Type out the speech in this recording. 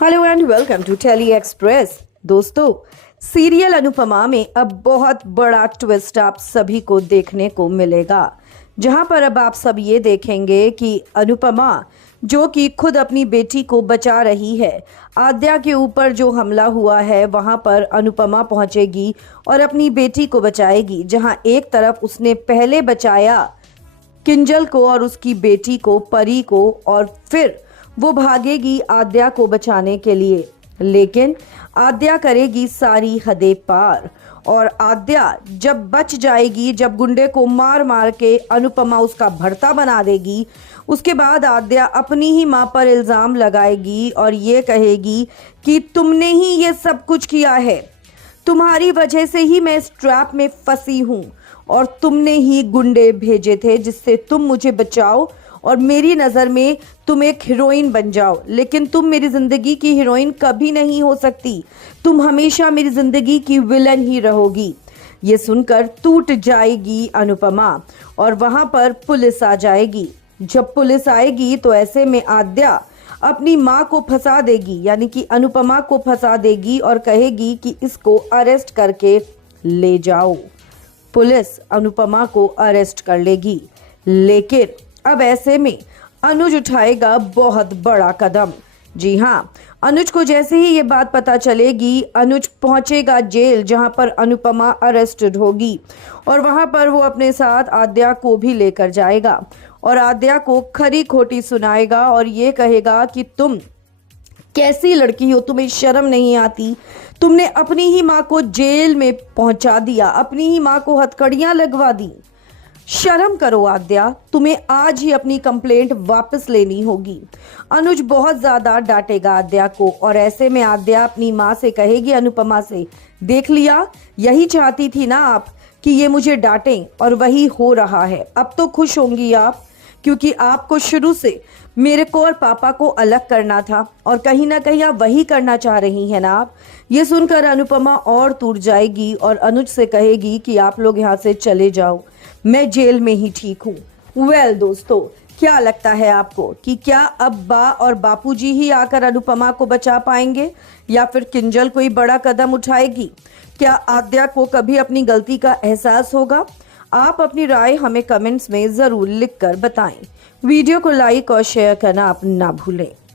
Hello and welcome to Tele Express. दोस्तों, serial Anupamaa में अब बहुत बड़ा ट्विस्ट आप सभी को देखने को मिलेगा, जहां पर अब आप सब ये देखेंगे कि अनुपमा जो कि खुद अपनी बेटी को बचा रही है, आद्या के ऊपर जो हमला हुआ है वहां पर अनुपमा पहुंचेगी और अपनी बेटी को बचाएगी। जहां एक तरफ उसने पहले बचाया किंजल को और उसकी बेटी को, परी को, और फिर वो भागेगी आद्या को बचाने के लिए, लेकिन आद्या करेगी सारी हदें पार। और आद्या जब बच जाएगी, जब गुंडे को मार मार के अनुपमा उसका भर्ता बना देगी, उसके बाद आद्या अपनी ही मां पर इल्ज़ाम लगाएगी और ये कहेगी कि तुमने ही ये सब कुछ किया है, तुम्हारी वजह से ही मैं इस ट्रैप में फंसी हूँ और तुमने ही गुंडे भेजे थे जिससे तुम मुझे बचाओ और मेरी नज़र में तुम एक हीरोइन बन जाओ। लेकिन तुम मेरी ज़िंदगी की हीरोइन कभी नहीं हो सकती, तुम हमेशा मेरी ज़िंदगी की विलन ही रहोगी। ये सुनकर टूट जाएगी अनुपमा और वहाँ पर पुलिस आ जाएगी। जब पुलिस आएगी तो ऐसे में आद्या अपनी माँ को फंसा देगी, यानी कि अनुपमा को फंसा देगी और कहेगी कि इसको अरेस्ट करके ले जाओ। पुलिस अनुपमा को अरेस्ट कर लेगी, लेकिन अब ऐसे में अनुज उठाएगा बहुत बड़ा कदम। जी हाँ, अनुज को जैसे ही ये बात पता चलेगी, अनुज पहुंचेगा जेल जहां पर अनुपमा अरेस्टेड होगी और वहां पर वो अपने साथ आद्या को भी लेकर जाएगा और आद्या को खरी खोटी सुनाएगा और ये कहेगा कि तुम कैसी लड़की हो, तुम्हें शर्म नहीं आती, तुमने अपनी ही माँ को जेल में पहुंचा दिया, अपनी ही माँ को हथकड़ियां लगवा दी। शर्म करो आद्या, तुम्हें आज ही अपनी कंप्लेंट वापस लेनी होगी। अनुज बहुत ज्यादा डांटेगा आद्या को और ऐसे में आद्या अपनी माँ से कहेगी अनुपमा से, देख लिया, यही चाहती थी ना आप कि ये मुझे डांटें और वही हो रहा है। अब तो खुश होंगी आप, क्योंकि आपको शुरू से मेरे को और पापा को अलग करना था और कहीं ना कहीं आप वही करना चाह रही हैं ना आप। ये सुनकर अनुपमा और टूट जाएगी और अनुज से कहेगी कि आप लोग यहाँ से चले जाओ, मैं जेल में ही ठीक हूँ। वेल दोस्तों, क्या लगता है आपको कि क्या अब बा और बापूजी ही आकर अनुपमा को बचा पाएंगे या फिर किंजल कोई बड़ा कदम उठाएगी? क्या आद्या को कभी अपनी गलती का एहसास होगा? आप अपनी राय हमें कमेंट्स में ज़रूर लिखकर बताएं। वीडियो को लाइक और शेयर करना आप ना भूलें।